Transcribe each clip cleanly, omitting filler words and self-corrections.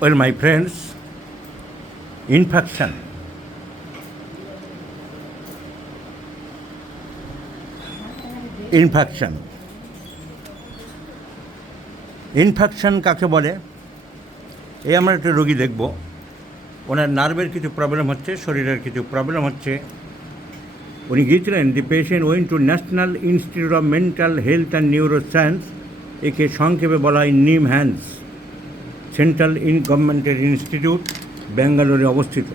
Well, my friends, infarction. ইনফ্যাকশন কাকে বলে? এই আমরা একটা রোগী দেখব, ওনার নার্ভের কিছু প্রবলেম হচ্ছে, শরীরের কিছু প্রবলেম হচ্ছে। উনি গিয়েছিলেন, দি patient went to national institute of mental health and neuroscience, একে সংক্ষেপে বলা হয় নিমহ্যান্স, সেন্ট্রাল গভর্নমেন্টের ইনস্টিটিউট, ব্যাঙ্গালোরে অবস্থিত।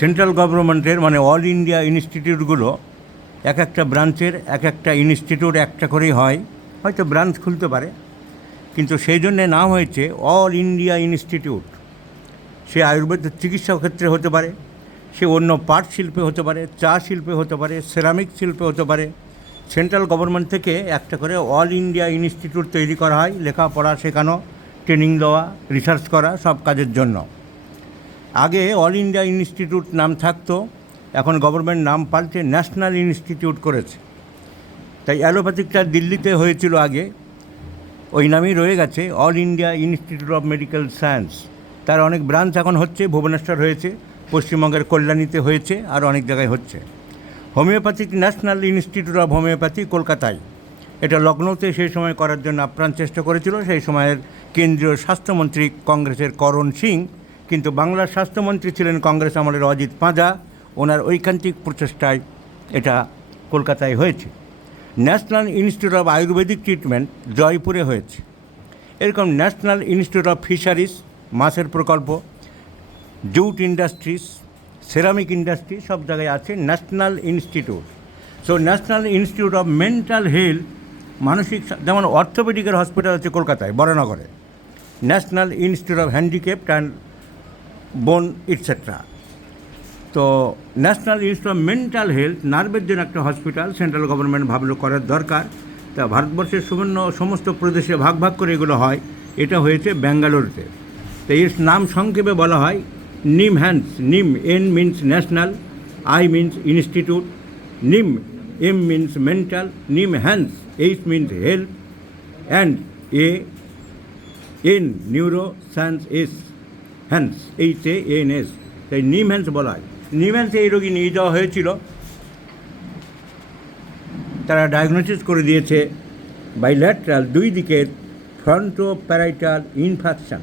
সেন্ট্রাল গভর্নমেন্টের মানে অল ইন্ডিয়া ইনস্টিটিউটগুলো এক একটা ব্রাঞ্চের এক একটা ইনস্টিটিউট একটা করেই হয়, হয়তো ব্রাঞ্চ খুলতে পারে, কিন্তু সেই জন্যে নাম হয়েছে অল ইন্ডিয়া ইনস্টিটিউট। সে আয়ুর্বেদের চিকিৎসা ক্ষেত্রে হতে পারে, সে অন্য পাট শিল্পে হতে পারে, চা শিল্পে হতে পারে, সেরামিক শিল্পে হতে পারে। সেন্ট্রাল গভর্নমেন্ট থেকে একটা করে অল ইন্ডিয়া ইনস্টিটিউট তৈরি করা হয়, লেখাপড়া শেখানো, ট্রেনিং দেওয়া, রিসার্চ করা, সব কাজের জন্য। আগে অল ইন্ডিয়া ইনস্টিটিউট নাম থাকতো, এখন গভর্নমেন্ট নাম পাল্টে ন্যাশনাল ইনস্টিটিউট করেছে। তাই অ্যালোপ্যাথিকটা দিল্লিতে হয়েছিল আগে, ওই নামেই রয়ে গেছে all India institute of medical science. তার অনেক ব্রাঞ্চ এখন হচ্ছে, ভুবনেশ্বর হয়েছে, পশ্চিমবঙ্গের কল্যাণীতে হয়েছে, আর অনেক জায়গায় হচ্ছে। Homeopathic national institute of homeopathy কলকাতায়, এটা লখনৌতে সেই সময় করার জন্য আপ্রাণ চেষ্টা করেছিল সেই সময়ের কেন্দ্রীয় স্বাস্থ্যমন্ত্রী কংগ্রেসের করণ সিং, কিন্তু বাংলার স্বাস্থ্যমন্ত্রী ছিলেন কংগ্রেস আমলের অজিত পাঁজা, ওনার ঐকান্তিক প্রচেষ্টায় এটা কলকাতায় হয়েছে। National institute of Ayurvedic treatment জয়পুরে হয়েছে। এরকম ন্যাশনাল ইনস্টিটিউট অফ ফিশারিজ, মাছের প্রকল্প, জুট ইন্ডাস্ট্রিজ, সেরামিক ইন্ডাস্ট্রি, সব জায়গায় আছে national institute. So national institute of mental health, মানসিক, যেমন অর্থোপেডিকের হসপিটাল আছে কলকাতায় বরানগরে, national institute of handicapped and bone etcetera. তো national institute of mental health, নার্ভের জন্য একটা হসপিটাল সেন্ট্রাল গভর্নমেন্ট ভাবলো করার দরকার। তা ভারতবর্ষের সমস্ত প্রদেশে ভাগ ভাগ করে এগুলো হয়, এটা হয়েছে ব্যাঙ্গালোরতে। তো এর নাম সংক্ষেপে বলা হয় NIMHANS. NIM, N means national, I means institute, NIM M means mental, NIMHANS H means health, and A N neuroscience, S HANS, HANS, তাই নিমহ্যান্স বলা হয়। নিমহ্যান্সে এই রোগী নিয়ে যাওয়া হয়েছিল, তারা ডায়াগনোসিস করে দিয়েছে বাইল্যাট্রাল, দুই দিকের ফ্রন্টোপ্যারাইটাল ইনফ্যাকশান।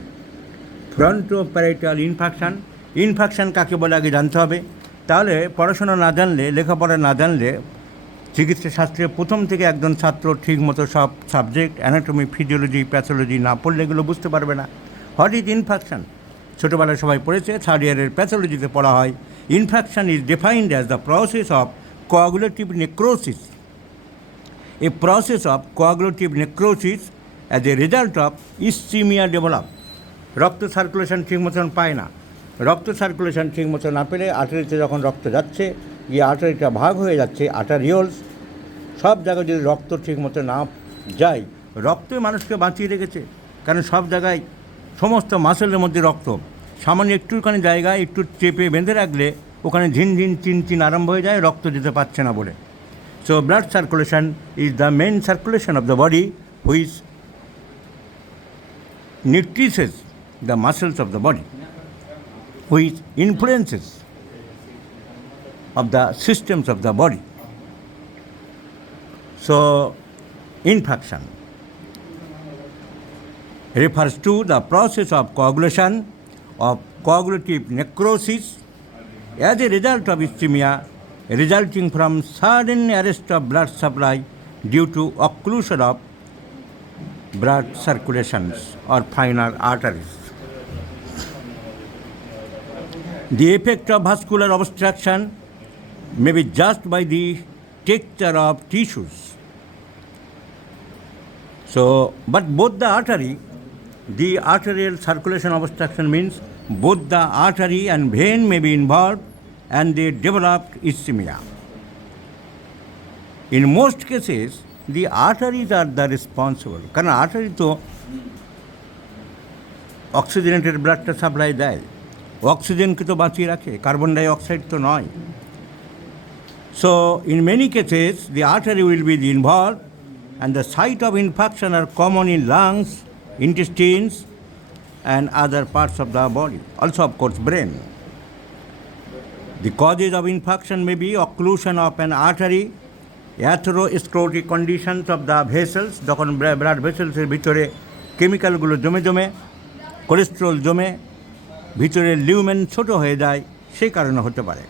ফ্রন্টোপ্যারাইটাল ইনফ্যাকশান, ইনফ্যাকশান কাকে বলে আগে জানতে হবে, তাহলে পড়াশোনা না জানলে, লেখাপড়া না জানলে, চিকিৎসা শাস্ত্রে প্রথম থেকে একজন ছাত্র ঠিক মতো সব সাবজেক্ট, অ্যানাটমি, ফিজিওলজি, প্যাথোলজি না পড়লে এগুলো বুঝতে পারবে না। What is infarction? ছোটোবেলায় সবাই পড়েছে, থার্ড ইয়ারের প্যাথোলজিতে পড়া হয়। Infarction is defined as the process of coagulative necrosis, a process of coagulative necrosis as a result of ischemia develop. রক্ত সার্কুলেশন ঠিক মতন পায় না, রক্ত সার্কুলেশন ঠিক মতো না পেলে আর্টারিতে যখন রক্ত যাচ্ছে, গিয়ে আর্টারিটা ভাগ হয়ে যাচ্ছে, আর্টারিওলস, সব জায়গায় যদি রক্ত ঠিক মতো না যায়, রক্তই মানুষকে বাঁচিয়ে রেখেছে। কারণ সব জায়গায় সমস্ত মাসেলের মধ্যে রক্ত, সামান্য একটুখানি জায়গায় একটু চেপে বেঁধে রাখলে ওখানে ঝিনঝিন চিনচিন আরম্ভ হয়ে যায়, রক্ত যেতে পারছে না বলে। So blood circulation is the main circulation of the body which nutrices the muscles of the body, which influences of the systems of the body. So, infarction refers to the process of coagulation of coagulative necrosis as a result of ischemia resulting from sudden arrest of blood supply due to occlusion of blood circulations or finer arteries. The effect of vascular obstruction may be judged by the texture of tissues. So, but both the arterial circulation obstruction means both the artery and vein may be involved and they develop ischemia. In most cases, the arteries are the responsible, কারণ artery তো oxygenated ব্লাডটা supply দেয়, অক্সিজেনকে তো বাঁচিয়ে রাখে, carbon die oxide তো নয়। So in many cases the artery will be involve and the site of infarction are common in lungs, intestines, and other parts of the body, also of course brain. The causes of infarction may be occlusion of an artery, atherosclerotic conditions of the vessels, যখন blood ভেসেলসের ভিতরে কেমিক্যালগুলো জমে জমে cholesterol জমে ভিতরে লিউমেন ছোট হয়ে যায়, সেই কারণে হতে পারে।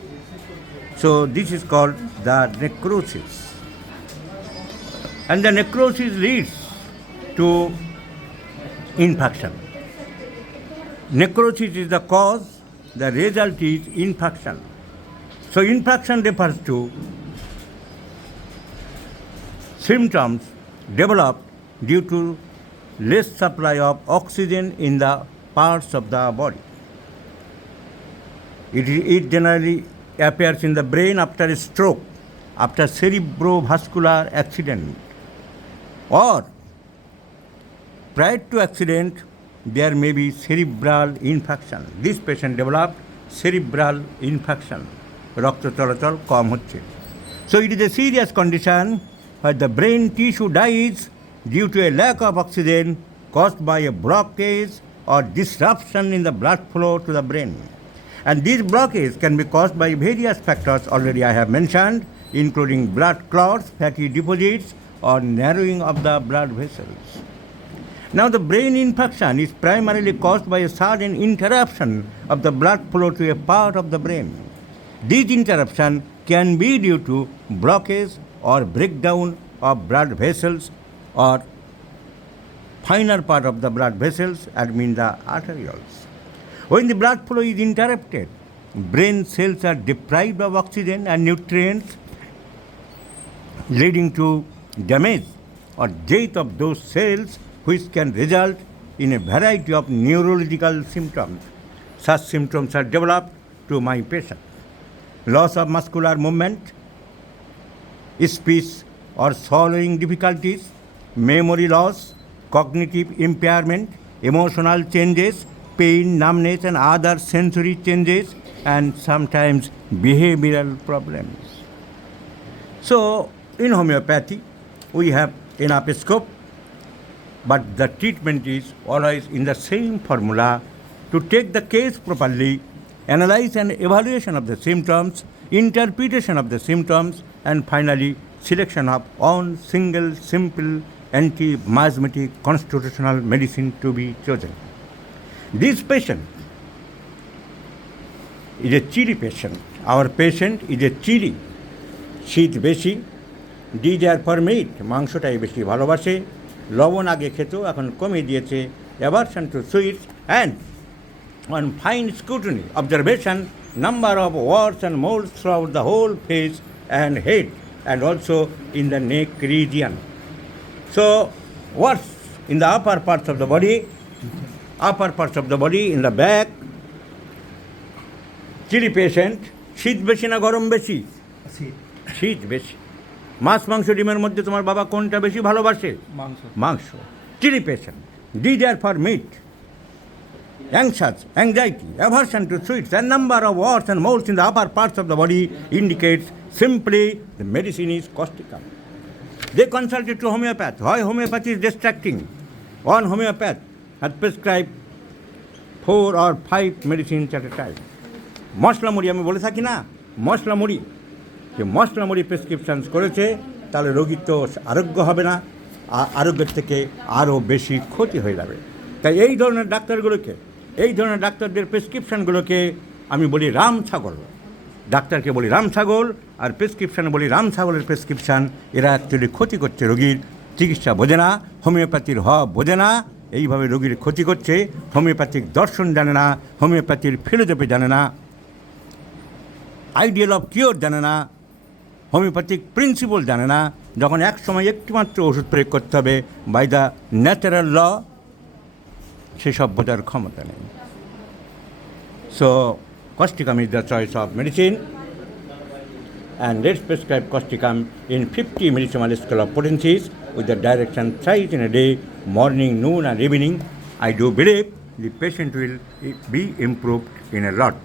So this is called the necrosis, and the necrosis leads to infarction. Necrosis is the cause, the result is infarction. So infarction refers to symptoms developed due to less supply of oxygen in the parts of the body. It generally appears in the brain after a stroke, after cerebrovascular accident, or prior to accident there may be cerebral infarction. This patient developed cerebral infarction. রক্ত চলাচল কম হচ্ছে। So it is a serious condition where the brain tissue dies due to a lack of oxygen caused by a blockage or disruption in the blood flow to the brain. And these blockages can be caused by various factors already I have mentioned, including blood clots, fatty deposits, or narrowing of the blood vessels. Now the brain infarction is primarily caused by a sudden interruption of the blood flow to a part of the brain. This interruption can be due to blockage or breakdown of blood vessels or finer part of the blood vessels, I mean the arterioles. When the blood flow is interrupted, brain cells are deprived of oxygen and nutrients, leading to damage or death of those cells, which can result in a variety of neurological symptoms. Such symptoms are developed to my patient: loss of muscular movement, speech or swallowing difficulties, memory loss, cognitive impairment, emotional changes, pain, numbness, and other sensory changes, and sometimes behavioral problems. So in homeopathy we have enough scope, but the treatment is always in the same formula: to take the case properly, analyze and evaluation of the symptoms, interpretation of the symptoms, and finally selection of one single simple anti-miasmatic constitutional medicine to be chosen. This patient is a chilly patient. Our patient is a chilly, শীত বেশি, desire for meat, মাংসটাই বেশি ভালোবাসে, লবণ আগে খেত এখন কমে দিয়েছে, aversion to sweets, and on fine scrutiny, observation, number of warts and moles throughout the whole face and head, and also in the neck region. So warts in the upper parts of the body, in the back. Chilli patient, শীত বেশি না গরম বেশি? শীত বেশি। মাছ মাংস ডিমের মধ্যে তোমার বাবা কোনটা বেশি ভালোবাসে? মাংস। Chilli patient, desire for meat, anxious, anxiety, aversion to sweets, and number of warts and moles in the upper parts of the body indicates simply the medicine is causticum. They consulted to homeopath. Why homeopathy is distracting? One homeopath had prescribed 4 or 5 medicines at a time. মশলা মুড়ি আমি বলে থাকি না, মশলা মুড়ি, যে মশলা মুড়ি প্রেসক্রিপশানস করেছে, তাহলে রোগীর তো আরোগ্য হবে না, আরোগ্যের থেকে আরও বেশি ক্ষতি হয়ে যাবে। তাই এই ধরনের ডাক্তারগুলোকে, এই ধরনের ডাক্তারদের প্রেসক্রিপশানগুলোকে আমি বলি রাম ছাগল। ডাক্তারকে বলি রাম ছাগল, আর প্রেসক্রিপশান বলি রাম ছাগলের প্রেসক্রিপশান। এরা অ্যাকচুয়ালি ক্ষতি করছে রোগীর, চিকিৎসা বোঝে না, হোমিওপ্যাথির বোঝে না, এইভাবে রোগীর ক্ষতি করছে। হোমিওপ্যাথিক দর্শন জানে না, হোমিওপ্যাথির ফিলোসফি জানে না, আইডিয়াল অফ কিওর জানে না, হোমিওপ্যাথিক প্রিন্সিপল জানে না। যখন এক সময় একটিমাত্র ওষুধ প্রয়োগ করতে হবে বাই দ্য ন্যাচারাল ল, সেসব বোঝার ক্ষমতা নেই। So causticum is the choice of medicine, and let's prescribe causticum in 50 millisecond scale of potencies with the direction thrice in a day, morning, noon, and evening. I do believe the patient will be improved in a lot.